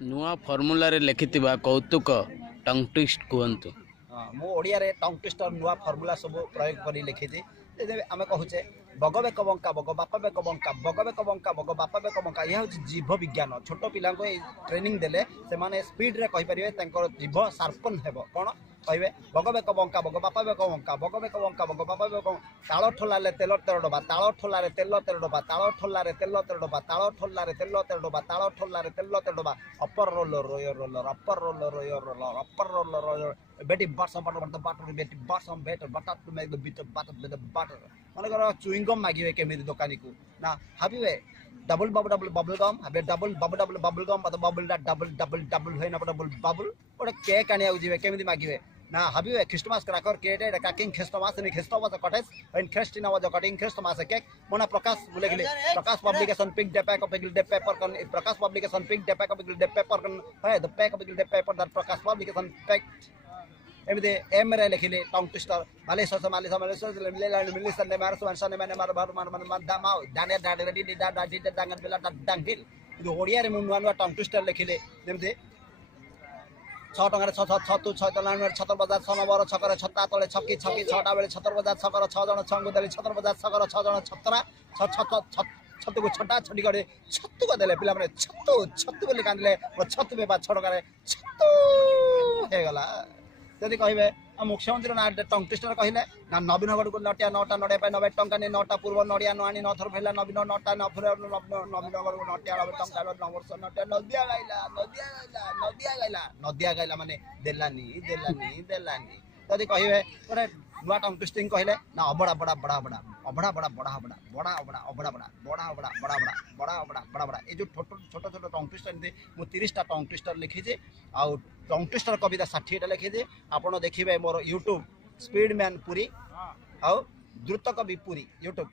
नुआ फॉर्मूला रे लिखिथिबा कौतुक टंग ट्विस्ट कहंतु। मु ओडिया रे टंग ट्विस्टर नुआ फॉर्मूला सब प्रयोग करी लिखिथि। आमे कहूचे बगबेक बंका बग बापबेक बंका बगबेक बंका बग बापबेक बंका यह हूँ जीभ विज्ञान। छोट पिला ट्रेनिंग देले से माने स्पीड रे कहि परिबे तांकर जीभ शार्पन हेबो कोन कहिबे बगबेक बंका बग बापबेक बंका बगबेक बंका बग बापबेक ताଳ ठोलाले तेल तेल डबा ताଳ ठोलारे तेल तेल डबा ताଳ ठोलारे तेल तेल डबा ताଳ ठोलारे तेल तेल डबा ताଳ ठोलारे तेल तेल डबा upper roller lower roller upper roller lower roller upper roller lower Betty bottom butter butter Betty bottom better butter to make the bitter butter with the butter माने चुइंग गम मागिबे केमिति दुकानी को ना हाबिबे डबल बबल गम हाबे double bubble gum but bubble double होय ना डबल बबल ओटे केक आनिया जिबे केमिति मागिबे ना हाबिबे क्रिसमस क्रैकर केटे काकिंग क्रिसमस नि Christmas cottage in Christina was cutting Christmas cake Mona Prakash बोले गेले Prakash publication pink day pack of pink day paper कन Prakash publication pink day pack of pink day paper कन है the pack of pink day paper that Prakash publication pack एमदे एम रे लिखिले tongue twister मालेस मिलिस ने मारस वंशन माने मार मार दामा दाने दाडे डी दाडा डी दांगन बेला डांगिल ಇದು ओडिया रे मुनुआ नुआ टंग ट्विस्टर लिखिले जेमते 6 टंगारे 6 छतु 6 तलान छतर बजार 6 नंबर छकर छत्ता तळे छक्की छक्की 6टा बेले छतर बजार छकर 6 जण छंगु देले छतर बजार छकर 6 जण छतरा छत्तु को छटा छडी गडे छत्तु को देले पिला माने छत्तु बोली कांदले छत्तु बेबा छडकारे छत्तु हे गला जदि कहिबे मुख्यमंत्री ना टंग ट्विस्टर कहले ना नवीन गढ़ को नटिया 9टा नड़े 90 टंका ने 9टा पूर्व नड़िया नुआनी 9 थर फेला नवीन 9टा न फिर नवीन गढ़ को नटिया 90 टंका 9 वर्ष नटिया नदिया गाइला माने देलानी जदि कहिबे गोटे नुआ टंग ट्विस्टिंग कहले ना अबड़ा बड़ा बड़ा बड़ा अबड़ा बड़ा बड़ा बड़ा बड़ा बड़ा अबड़ा बड़ा बड़ा बड़ा बड़ा बड़ा बड़ा बड़ा बड़ा ए जो छोट छोट टंग ट्विस्टर मु 30टा टंग ट्विस्टर लिखी आ टंग ट्विस्टर कविता 60टा लिखी आपण देखिबे मोर यूट्यूब स्पीड मैन पुरी आ द्रुत कवि पुरी यूट्यूब